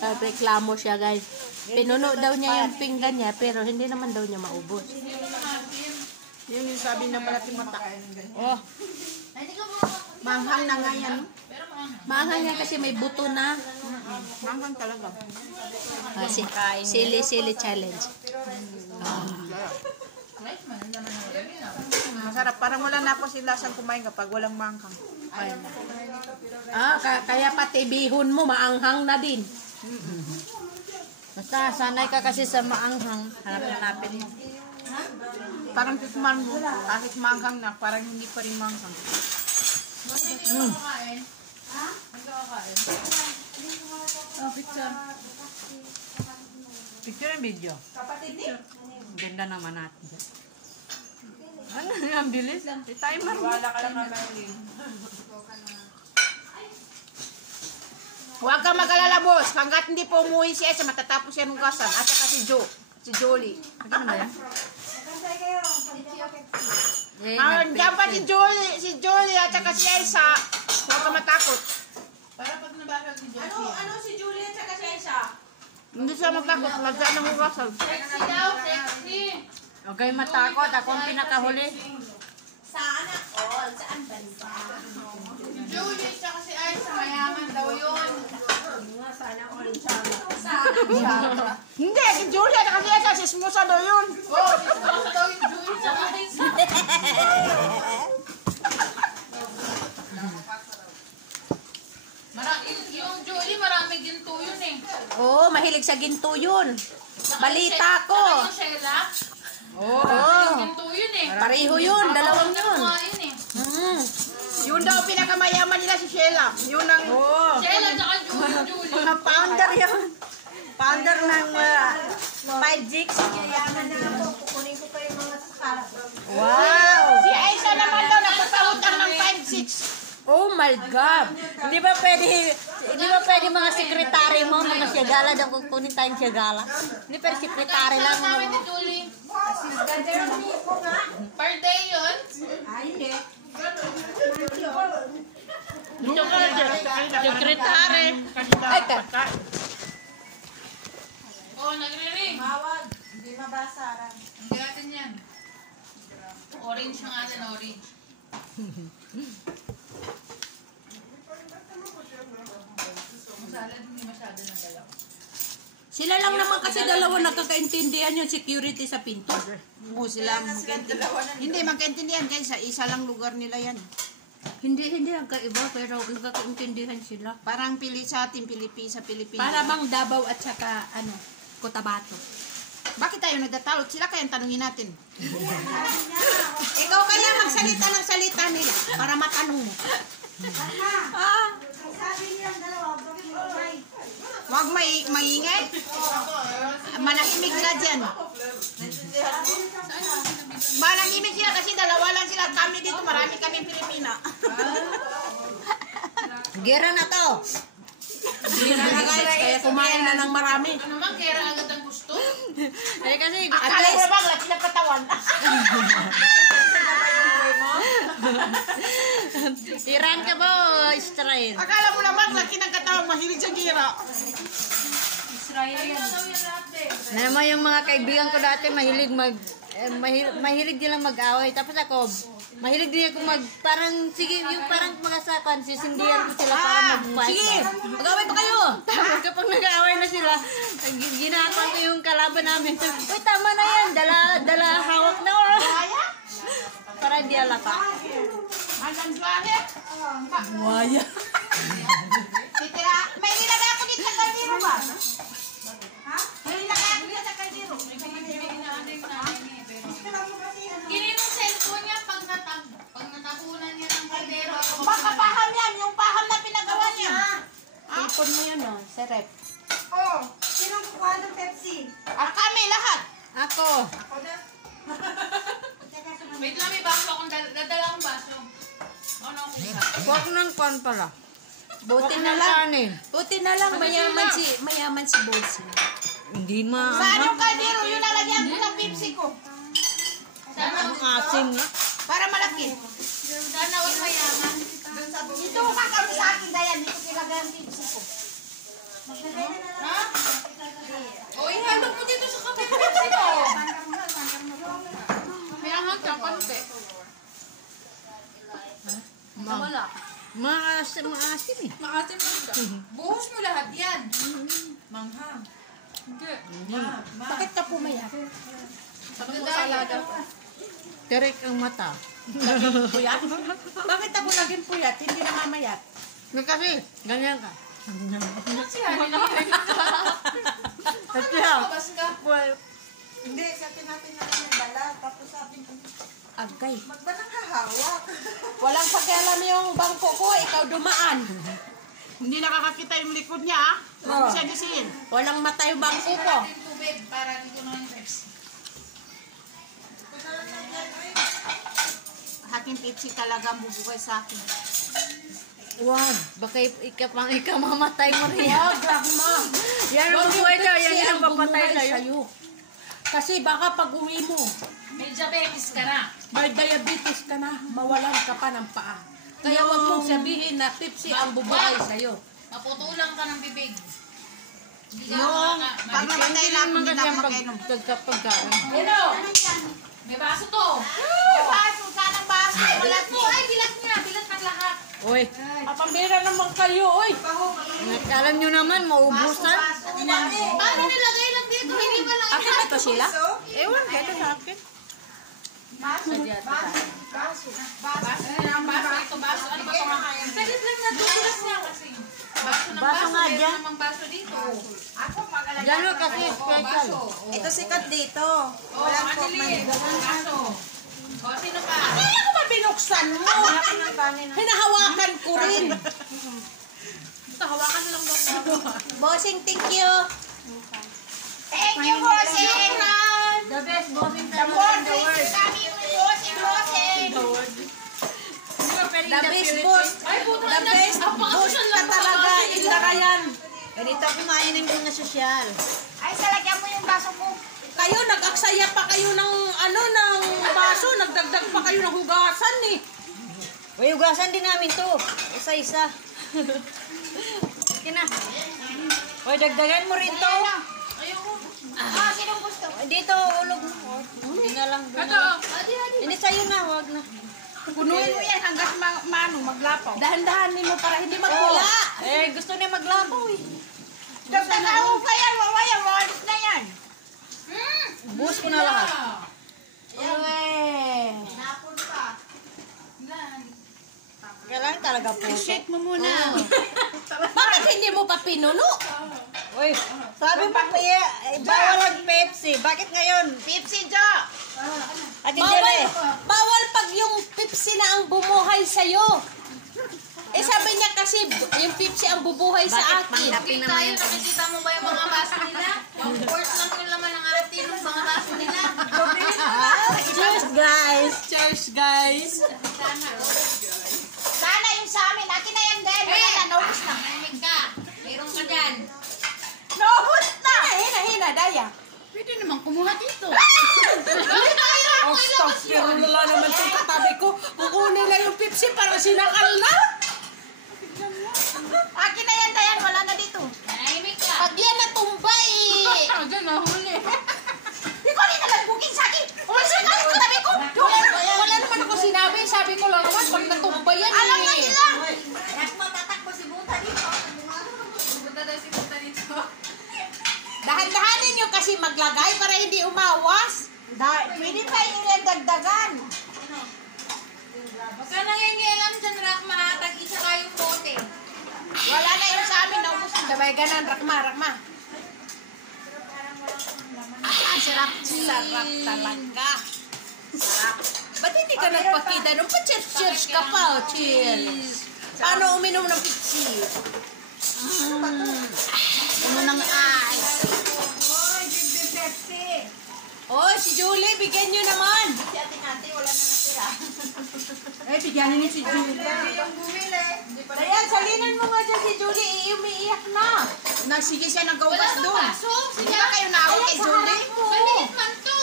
Reklamo siya, guys. Pinuno daw niya yung pinggan niya, pero hindi naman daw niya maubos. Yun yung sabi ng palati mata. Oh. Manghang na nga yan. Maanghang niya kasi may buto na. Manghang talaga. Sili challenge. Masarap. Parang wala na po sila lasang kumain kapag walang manghang. Kaya pati bihon mo, maanghang na din. Basta sanay ka kasi sa maanghang. Hanapin mo. Parang tikman mo, kahit manghang na, parang hindi pa rin manghang. Oh, picture. Picture and video. Ganda naman natin. Ano ang bilis? Timer. Wala ka lang naman. Huwag ka mag-alala, boss. Hanggat hindi po umuwi si Esa, matatapos yan hugasan. At saka si Jolie. Ano ba yan? Diyan pa si Jolie at saka si Esa. Huwag ka matakot. Para pag nabasag si Jolie. Ano si Julia at saka si Aisha? Hindi siya matakot. Lagyan ng hugasan. Sexy daw, sexy. Huwag kayo matakot. Ako ang pinakahuli. Sana all. Saan bansa? Julie tsaka si Aisha, mayaman daw yun. Sana all. Sana. Hindi, si Jolie at saka si Esa, sismusa daw yun. Oh, sismosa daw yung Julie tsaka Aisha. Yung Julie, maraming ginto yun eh. Oo, mahilig sa ginto yun. Balita ko. Yung Sheila, Oo. ginto yun eh. Pareho yun, dalawang yun. Yun eh. Yun daw pinakamayaman nila si Sheila. Yun ang... Sheila tsaka Julie. Mga founder yun. Founder ng 5-6. Yayaman na ako. Kukunin ko pa yung mga sakala. Wow! Si Aisha naman daw nagpapahutang ng 5-6. Oh my God! Hindi ba pwede mga sekretary mo, mga siyagala daw kukunin tayong siyagala? Hindi pero sekretary lang. Kasama namin ni Julie. Per day yun. Ay, hindi. Sekretary. Ay, Oh, nagre-ring. Mawag. Hindi mabasa. Hindi natin yan. Orange ang atin, orange. Ang salad hindi masyado nagalaw. Sila lang naman kasi dalawa nagkakaintindihan yung security sa pinto. Oo, sila magkaintindihan. Hindi, magkaintindihan kasi sa isa lang lugar nila yan. Hindi ang kaiba, pero nagkakaintindihan sila. Parang sa atin, sa Pilipinas. Para bang Davao at saka, Cotabato. Bakit tayo nagtatalo? Sila kayang tanungin natin. Ikaw kaya magsalita ng salita nila para matanong mo. Sabi nilang dalawa, bakit may Huwag maingay. Manahimik sila dyan. Manahimik sila kasi dalawa lang sila. Kami dito, marami kami Pilipina. Gira na to. Kaya kumain na ng marami. Ano man, kaya agad ang gusto? Kasi Akala mo na ba, laki ng katawan. Iran ka ba o Israel? Akala mo naman, laki ng katawan, mahilig sa gira. Alam mo yung mga kaibigan ko dati mahilig din lang mag-away. Tapos ako, mahilig din ako parang magasakan, sisindihan ko sila para mag-fight. Sige, mag-away pa kayo. Tapos kapag nag-away na sila, ginagawa ko yung kalaban namin. Uy, tama na yan, dala hawak na. Para di alaka. Alam suwahe. Waya. Titira, may nilagay ako dito sa kaldero ba? Ha? May nilagay ako dito sa kaldero. Kininong cellphone niya pag natapunan niya ng kaldero. Baka paham yan, yung paham na pinagawa niya. Tipon mo yun, sa rep. Oh, sinong kukuha ng Pepsi? Kami lahat. Ako. Wait lang, may baso akong dadala akong baso. Ano ako isa? Huwag nang kon pala. Buti na lang. Mayaman si Bossy. Hindi Saan yung kaldero? Yung lalagyan ko sa Pepsi ko. Sana asim na. Para malaki. Sana huwag mayaman. Ito kakami sa akin, Dayan. Dito kilagay ang Pepsi ko. Ha? Maasim eh. Maasim lang siya. Buhos mo lahat yan. Manghang. Hindi. Bakit ka pumayat? Pagdadaya. Tirik ang mata. Puyat? Bakit ako naging puyat? Hindi na mamayat. Kasi, ganyan ka. Si Hani na yun. Kasi ha, Labas ka. Hindi, sa atin natin na nagdala. Tapos sabi ko, Agay. magbanang hahawak. Walang pakialam yung bangko ko, ikaw dumaan. Hindi nakakakita yung likod niya, ah. Oo. Siya disin. Walang mata yung bangko ko. Natin tubig para di ko na yung Pepsi. Haking Pepsi talaga ang bubukay sa akin. wag. Baka ikamamatay mo rin. Wag, Rahma. Yan ang Wag yung buhay sa'yo. Pepsi Yan ang papatay bumuhay sa'yo. Kasi baka pag uwi mo, May diabetes ka na. may diabetes ka na, mawalan ka pa ng paa. Kaya wag mong sabihin na Pepsi ang bubuhay sa'yo. Maputulang ka ng bibig. Hindi ka Yung makaka... pag namatay lang, hindi na Kasi makainom. pagkain. Hello! May baso to. Baso, sana baso. Wala Bilat mo. Ay, bilat niya. Bilat ng lahat. Uy, Apambira naman kayo, oy. alam nyo naman, maubusan. Paano nilagay lang dito? Hindi ba lang Akin ito sila? Ewan, kaya sa akin. Baso. Ang baso. Ito baso. Ano ba ito? Salit lang nadudulas niya kasi. Baso ng Baso baso. nga Meron dyan. namang baso dito. Diyan mo kasi Oo, special. baso. Oo. Ito sikat dito. Oo, Walang Ate pork Liz. Baso. O, sino pa? Kaya ko ba binuksan mo? Hawakan ng kanin. Hinahawakan ko rin. Ito, hawakan lang daw. Bossing, thank you. Thank you, bossing. The best bossing The more drinks kami yung bossing. The best boss. The best boss ka talaga. Indarayan. Ganito kumain ng mga sosyal. Ay, salagyan mo yung baso ko. Kayo, nag-aksaya pa kayo ng, ng baso. Nagdagdag pa kayo ng hugasan eh. Uy, ugasan din namin to. Isa-isa. Kina. Uy, dagdagan mo rin to. Sinong gusto? Dito, ulog mo. Hindi na lang. Ito. Hindi sa'yo na, wag na. Punuin mo yan hanggang maglapaw. Dahan-dahanin mo para hindi magpula. Eh, gusto niya maglabaw eh. Dagdagaw pa yan, wawaya, walis na yan. Buhos ko na lahat. Napon pa. Kailangan talaga po. Shake mo muna. Bakit hindi mo pa pinuno? Uy, sabi mo pa bawal ang Pepsi. Bakit ngayon? Pepsi, Jo. Ate Bawal, Dele. bawal pag yung Pepsi na ang bumuhay sa'yo. Eh sabi niya kasi yung Pepsi ang bubuhay sa akin. Hindi tayo, nakikita mo ba yung mga baso nila? 1/4 lang yung laman ng atin ng mga baso nila. Cheers, guys. Cheers, guys. Sana yung sa amin. Akin na yan, dahil. Wala na, naubos na. Mahinig ka. Meron ka dyan. Naubos na. Hina, Daya. Pwede naman kumuha dito. Oh, stop. Pero wala naman itong katabi ko. Kukunin na yung Pepsi para sinakal na. Akin na yan, Dayan. Wala na dito. Nahimik ka. Pag yan natumbay. Diyan, nahuli. Ikaw din na nagbooking sa akin. Umalis ka sa katabi ko. Wala naman ako sinabi. Sabi ko lang naman pag natumbay yan Alam na eh. nila. Matatakbo si Buta dito. Punta daw si Punta dito. Dahan-dahanin nyo kasi maglagay para hindi umawas. Pwede pa yung dagdagan. Huwag ka nangingialam dyan, Rakma. Tag-isa kayong bote. Wala na yung sa amin. Naubos na. Sabay ganan, rakma. Sarap. Sarap talaga. Sarap. Ba't hindi ka nagpakita nung pa-cheers ka pa? Oh, cheers. Paano uminom ng Pepsi? Ano ng ice? Oh, si Julie, bigyan nyo naman. Si ate wala na natira. Eh, bigyan niyo si Julie. Yung bumili. Dayan, salinan mo nga dyan si Julie. Umiiyak na. Sige siya Wala nagawas bang doon. baso? Hindi ba kayo naawag kay Julie? Maliit man to.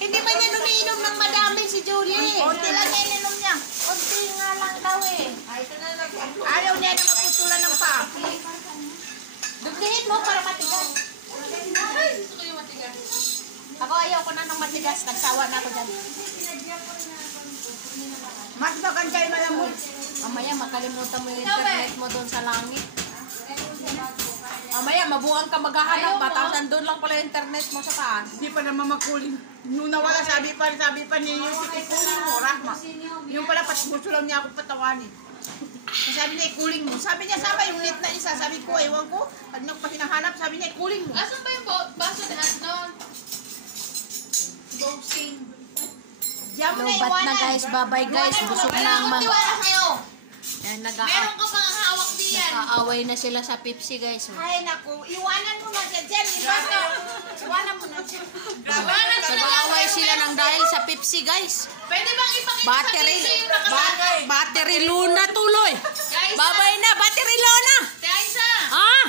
Hindi ba niya umiinom ng madami si Julie? Konti lang niya ininom niya. Konti nga lang daw eh. Ayaw niya na maputulan ng pa. Dublihin mo para matigas. Gusto ko yung matigas. Ako ayaw ko na ng matigas. Nagsawa na ako dyan. Mas maganda yung malamot. Mamaya makalimutan mo yung internet mo doon sa langit. Mamaya mabuang ka maghahanap pa, tapos nandun lang pala yung internet mo sa taas. Hindi pa naman makuling. Nung nawala, sabi pa ni Yusuf, ikuling mo, Rahma. Yung pala, gusto lang niya ako patawanin. Sabi niya, ikuling mo. Sabi niya, sama yung net na isa. Sabi ko, ewan ko. Pag nagpahinahanap, sabi niya, ikuling mo. Asan ba yung baso ni Adnon? Boxing. Diyan mo na Lubat na iwanan. guys, bye-bye guys. Busog na Wala ang akong tiwala sa'yo. Yan, Meron ka pang hawak diyan. nag-aaway na sila sa Pepsi guys. Ay, naku. Iwanan mo na siya dyan. Basta, iwanan mo na siya. Nag-aaway sila ng dahil sa Pepsi guys. Pwede bang ipakita Battery. sa video yung nakatagay? Battery Luna tuloy. Guys, Bye-bye na, Battery Luna. Te Aisa. Ah!